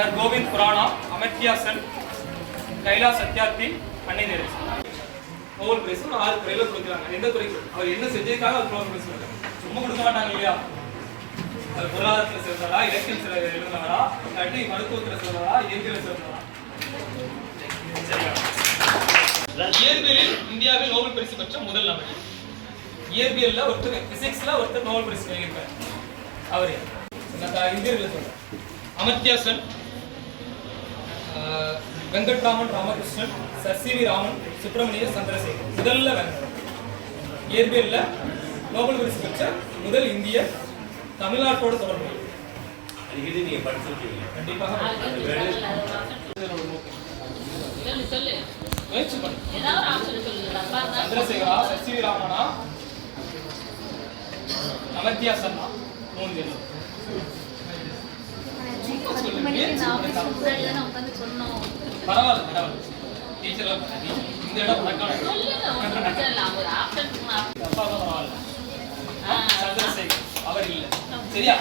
Sir Govind புராணா அமர்த்தியா சென் கைலா சத்யார்த்தி அன்னை தெரசு ஒவ்வொரு பிரைஸும் ஒரு ஆறு துறையில கொடுக்குறாங்க. எந்த துறைக்கு? அவர் என்ன செஞ்சதுக்காக அவர் நோபல் பிரைஸ் கொடுக்குறாங்க சும்மா கொடுக்க மாட்டாங்க இல்லையா? அது பொருளாதாரத்தில் சிறந்தவரா இலக்கியத்தில் இருந்தவரா இல்லாட்டி மருத்துவத்தில் சிறந்தவரா இயற்கையில் சிறந்தவரா? இயற்பியலில் இந்தியாவில் நோபல் பரிசு பெற்ற முதல் நபர். இயற்பியல்ல ஒருத்தர் பிசிக்ஸ்ல ஒருத்தர் நோபல் பரிசு வாங்கியிருக்காரு. அவர். நான் இந்தியர்களை சொல்றேன். Amartya Sen Venkatraman Ramakrishnan sir C V Raman Subramanian Chandrasekhar. முதல்ல இயற்பியல்ல நோபல் பரிசு பெற்ற முதல் இந்திய தமிழ்நாட்டோட தொடர்பு. அடிக்கடி நீங்க படிச்சிருக்கீங்க. கண்டிப்பாக முயற்சி சந்திரசேகரா சர் சி வி ராமனா? அமர்த்தியா சன்னா? மூணு பேர் சும்மா சொல்லு முயற்சி பண்ணு தப்பு முன்னாடி தானே உட்காந்து சொன்னோம் பரவாயில்ல பரவாயில்ல டீச்சர்லாம் இந்த இடம் பழக்கான சொல்லுங்க ஒன்றும் பிரச்சனை இல்லை அவங்க ஒரு ஆப்ஷன் அப்பா தான் பரவாயில்ல சந்திரசேகர் அவர் இல்ல. சரியா?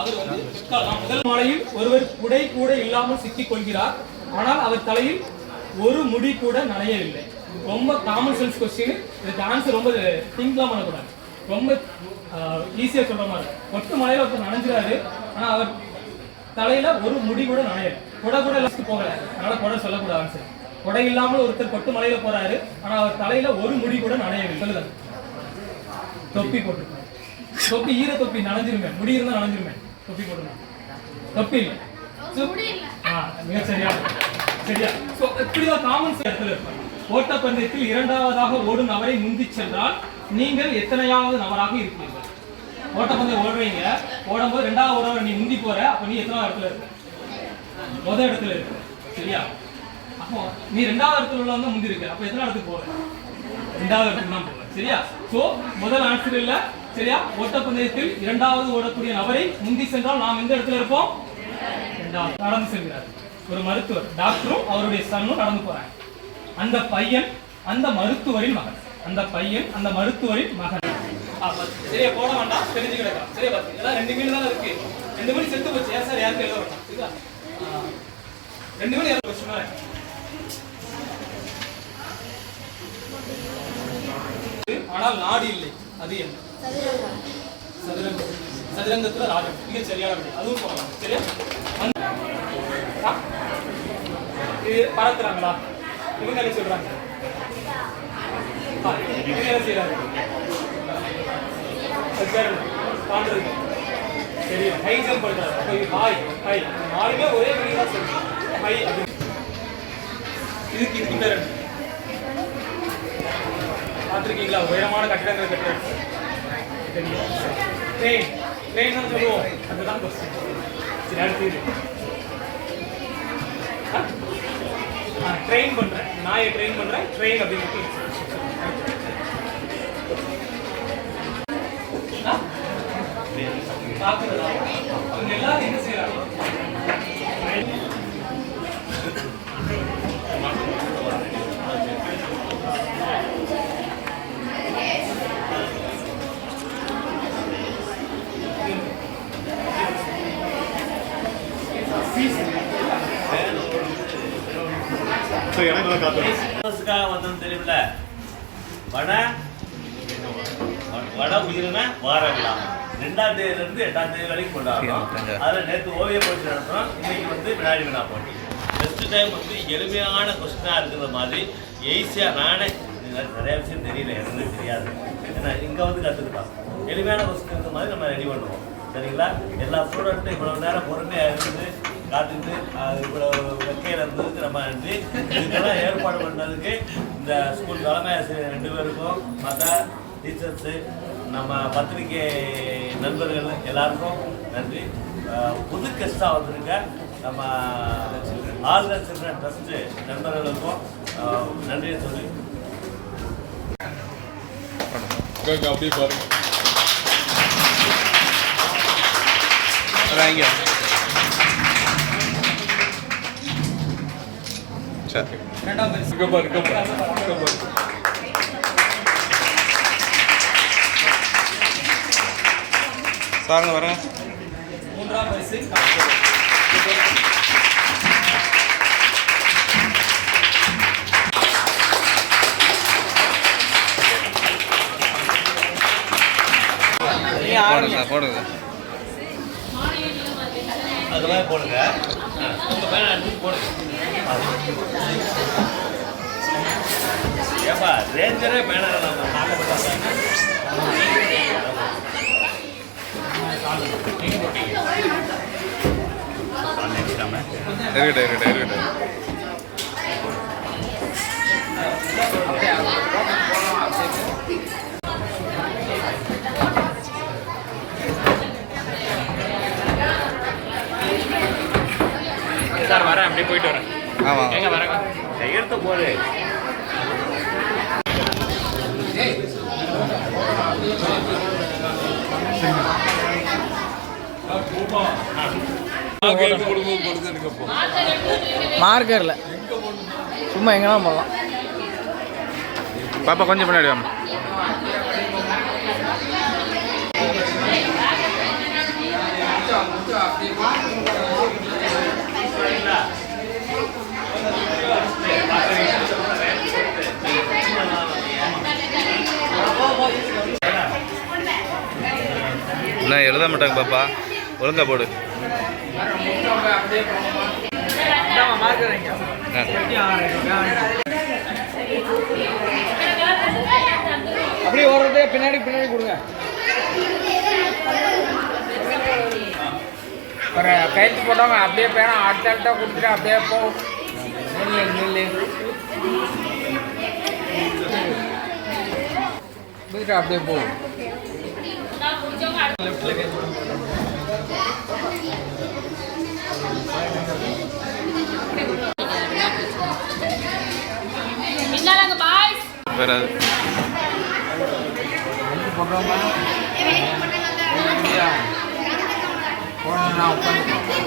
அவர் வந்து பிற்காலம் முதல் மாலையில் ஒருவர் குடை கூட இல்லாமல் சிக்கிக் கொள்கிறார். ஆனால் அவர் தலையில் ஒரு முடி கூட நனையவில்லை. ரொம்ப காமன் சென்ஸ் கொஸ்டின் இதுக்கு ஆன்சர் ரொம்ப திங்க்லாம் பண்ணக்கூடாது. ரொம்ப ஈஸியா சொல்ற மாதிரி. ஒட்டு மலையில ஒருத்தர் நனைஞ்சிராரு ஆனா அவர் தலையில ஒரு முடி கூட நனையல. கொடை கூட லிஸ்ட் போகல. அதனால கொடை சொல்லக்கூடாது ஆன்சர் கொடை இல்லாமல் ஒருத்தர் கொட்டு மலையில போறாரு. ஆனா அவர் தலையில ஒரு முடி கூட நனையவில்லை. சொல்லுங்க. தொப்பி போட்டுருக்கோம் தொப்பி ஈர தொப்பி நனைஞ்சிருமே. முடி இருந்தா நனைஞ்சிருமே. தொப்பி போட்டுருக்கோம் தொப்பி இல்ல. மிக சரியா. சரியா. சோ இப்படிதான் காமன் இடத்துல இருப்பாங்க. ஓட்டப்பந்தயத்தில் இரண்டாவதாக ஓடும் நபரை முந்தி சென்றால் நீங்கள் எத்தனையாவது நபராக இருப்பீர்கள்? ஓட்டப்பந்தயம் ஓடுறீங்க. ஓடும்போது ரெண்டாவது ஓடுற நீ முந்தி போற. அப்ப நீ எத்தனாவது இடத்துல இருக்க? முத இடத்துல இருக்க சரியா? அப்போ நீ ரெண்டாவது இடத்துல உள்ள வந்து முந்தி இருக்க. அப்ப எத்தனை இடத்துக்கு போற? ரெண்டாவது இடத்துக்கு தான் போற. சரியா? சோ முதல் ஆன்சர் இல்ல. சரியா? ஓட்டப்பந்தயத்தில் இரண்டாவது ஓடக்கூடிய நபரை முந்தி சென்றால் நாம் எந்த இடத்துல இருப்போம்? ரெண்டாவது. நடந்து செல்கிறார். ஒரு மருத்துவர் டாக்டரும் அவருடைய சன்னும் நடந்து போறாங்க. அந்த பையன் அந்த மருத்துவரின் மகன். அந்த பையன் அந்த மருத்துவரின் மகன். சரியா போட வேண்டாம் தெரிஞ்சு கிடக்கா சரியா பார்த்து எல்லாம் ரெண்டு மீன் தான் இருக்கு. ரெண்டு மணி செத்து போச்சு. ஏன் சார் யாருக்கு எழுத வேண்டாம் சரியா ரெண்டு மணி யாரும் கொஸ்டின் ஆனால் நாடு இல்லை. அது என்ன? சதுரங்கம் சதுரங்கத்துல ராஜம். மிக சரியான விடை அதுவும் போகலாம். சரியா? இது பறக்குறாங்களா? இவங்க என்ன சொல்றாங்க? என்ன செய்யறாங்க பாடுறது சரியா ஹை ஜம்ப் பண்றாரு அப்போ இது ஹாய் ஹை நாலுமே ஒரே மீனிங் தான் சொல்லுங்க ஹை இதுக்கு இதுக்கு பேர் பார்த்துருக்கீங்களா உயரமான கட்டிடங்கள் கட்டுறது ட்ரெயின் ட்ரெயின் தான் சொல்லுவோம் அதுதான் கொஸ்டின் சரி அடுத்து இது ட்ரெயின் பண்ணுறேன் நாயை ட்ரெயின் பண்ணுறேன் ட்ரெயின் அப்படின்னு வந்தோம் தெரியுமில்ல வட வட உயிரின வார விழா ரெண்டாம் தேதியில இருந்து எட்டாம் தேதி வரைக்கும் கொண்டாடுறோம். அதுல நேற்று ஓவிய போட்டி நடத்துறோம். இன்னைக்கு வந்து வினாடி வினா போட்டி. ஃபர்ஸ்ட் டைம் வந்து எளிமையான கொஸ்டினா இருக்கிற மாதிரி ஈஸியா நானே நிறைய விஷயம் தெரியல எனக்கு தெரியாது. ஏன்னா இங்க வந்து கத்துக்கிட்டோம். எளிமையான கொஸ்டின் இருக்கிற மாதிரி நம்ம ரெடி பண்ணுவோம். சரிங்களா? எல்லா ஸ்டூடெண்ட்டும் இவ்வளவு நேரம் பொறுமையா இருந்து காத்துட்டு அது இவ்வளவு வெக்கையில் இருந்ததுக்கு ரொம்ப நன்றி. இதுக்கெல்லாம் ஏற்பாடு பண்ணதுக்கு இந்த ஸ்கூல் தலைமை ஆசிரியர் ரெண்டு பேருக்கும் மற்ற டீச்சர்ஸு நம்ம பத்திரிகை நண்பர்கள் எல்லாருக்கும் நன்றி. புது கெஸ்டாக வந்திருக்க நம்ம ஆளுநர் சில்ட்ரன் ட்ரஸ்ட்டு நண்பர்களுக்கும் நன்றியை சொல்லி. அப்படியே பாருங்க சார் சாருங்க வரேன் போடுங்க போடுங்க அதெல்லாம் போடுங்க உங்கள் பையன் போடுங்க. ஏப்பா ரேஞ்சரே பேனா நம்ம பார்க்கப்பட்டாங்க இருக்கட்டும் இருக்கட்டும் இருக்கட்டும். சார் வரேன் அப்படியே போயிட்டு வரேன். ஆமாம் எங்க வரேங்க எடுத்து போடு. மார்க்கரில் சும்மா எங்கன்னா போகலாம் பாப்பா கொஞ்சம் முன்னாடி வாமா மாட்டாங்க பாப்பா. ஒழுங்கா போடு. அப்படியே ஓடுறது பின்னாடி பின்னாடி கொடுங்க. ஒரு கைத்து போட்டவங்க அப்படியே பேனா அடுத்த ஆள்கிட்ட கொடுத்துட்டு அப்படியே போ. நில்லு நில்லு. போயிட்டு அப்படியே போ இந்தாங்க பாய்ஸ் வேற போடுறோமா போனா உட்காந்து